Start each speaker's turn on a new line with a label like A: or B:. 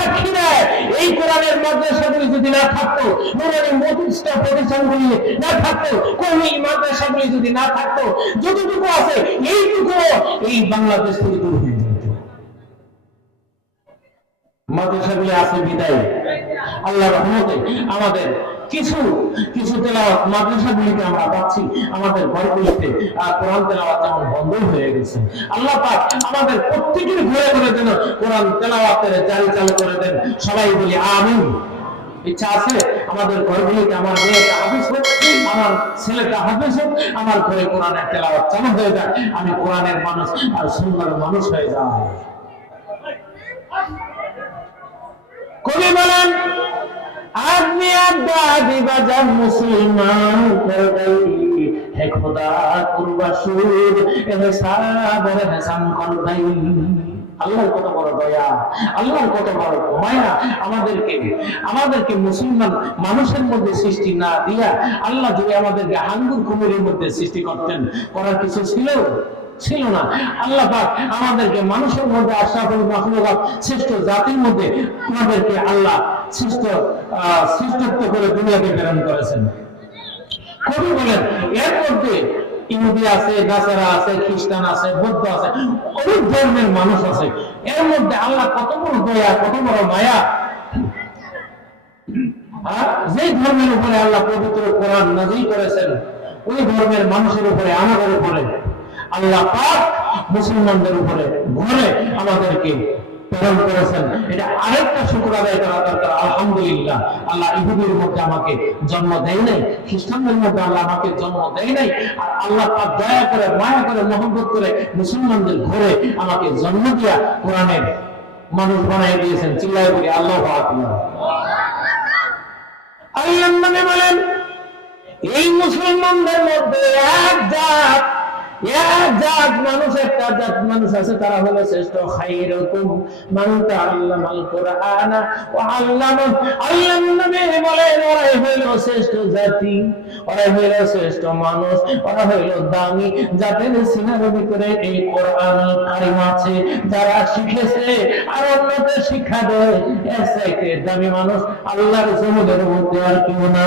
A: সাক্ষী দেয় এই কোরআনের মাদ্রাসাগুলি যদি না থাকতো কোরআনের মতিষ্ঠা প্রতিষ্ঠানগুলি না থাকতো, কৌমি মাদ্রাসাগুলি যদি না থাকতো, যতটুকু আছে এইটুকু এই বাংলাদেশ থেকে দূর হয়ে মাদ্রাসাগুলি আছে বিদায়। আল্লাহ রহমতে আমাদের কিছু কিছু তেলাওয়াত মাদ্রাসাগুলিতে আমরা পাচ্ছি। আমাদের ঘরগুলিতে কোরআন তেলাওয়াত যেমন বন্ধ হয়ে গেছে, আল্লাহ পাক আমাদের প্রত্যেকের ঘরে ঘরে যেন কোরআন তেলাওয়াতের জারি চালু করে দেন। সবাই বলি আমিন। ইচ্ছা আছে? আমাদের ঘরগুলিতে আমার মেয়েটা হাফিজ হোক, আমার ছেলেটা হাফিজ হোক, আমার ঘরে কোরআনের তেলাওয়াত চালু হয়ে যায় আমি কোরআনের মানুষ আর সুন্দর মানুষ হয়ে যায় কবি বলেন, আদমি আড্ডা মুসলমান হে খোদা কত বড় দয়া কত বড় মায়া আমাদেরকে আমাদেরকে মুসলমান মানুষের মধ্যে সৃষ্টি না দিয়া আল্লাহ যদি আমাদেরকে হাঙ্গুর কুমুরের মধ্যে সৃষ্টি করতেন, করার কিছু ছিল? ছিল না। আল্লাহ আমাদেরকে মানুষের মধ্যে আশরাফুল মাখলুকাত শ্রেষ্ঠ জাতির মধ্যে আমাদেরকে আল্লাহ শ্রেষ্ঠ শ্রেষ্ঠত্ব করে দুনিয়াতে প্রেরণ করেছেন। কবি বলেন, এর মধ্যে ইহুদি আছে, নাসারা আছে, খ্রিস্টান আছে, বৌদ্ধ আছে, অনেক ধর্মের মানুষ আছে। এর মধ্যে আল্লাহ কত বড় দয়া, কত বড় মায়া। আর যে ধর্মের উপরে আল্লাহ পবিত্র কোরআন নাজিল করেছেন, ওই ধর্মের মানুষের উপরে আমাদের উপরে আল্লাহ মুসলমানদের উপরে ঘরে আমাদেরকে প্রেরণ করেছেন। এটা আরেকটা শুক্র আদায় করা দরকার, আলহামদুলিল্লাহ। আল্লাহ মধ্যে আমাকে জন্ম দেয় নাই, খ্রিস্টানদের মধ্যে আল্লাহ আমাকে জন্ম দেয় নাই, আর আল্লাহ দয়া করে, মায়া করে, মহব্বত করে মুসলমানদের ঘরে আমাকে জন্ম দিয়া কোরআনের মানুষ বানাই দিয়েছেন। চিল্লায় বলি, আল্লাহ আল্লাহ বলেন, এই মুসলমানদের মধ্যে এক জাত তারা হলো শ্রেষ্ঠ খাইরুকুম তাআল্লামাল কুরআনা। ওয়া আল্লামা আল্লাহ নবী বলেন, ওরাই হইল শ্রেষ্ঠ জাতি, ওরাই হইল শ্রেষ্ঠ মানুষ, ওরা হইল দামি। যাদের সিনার ভিতরে এই কোরআন কারিম আছে, যারা শিখেছে আর অন্যকে শিক্ষা দেয় দামি মানুষ আল্লাহর জমিনের মধ্যে আর কেউ না।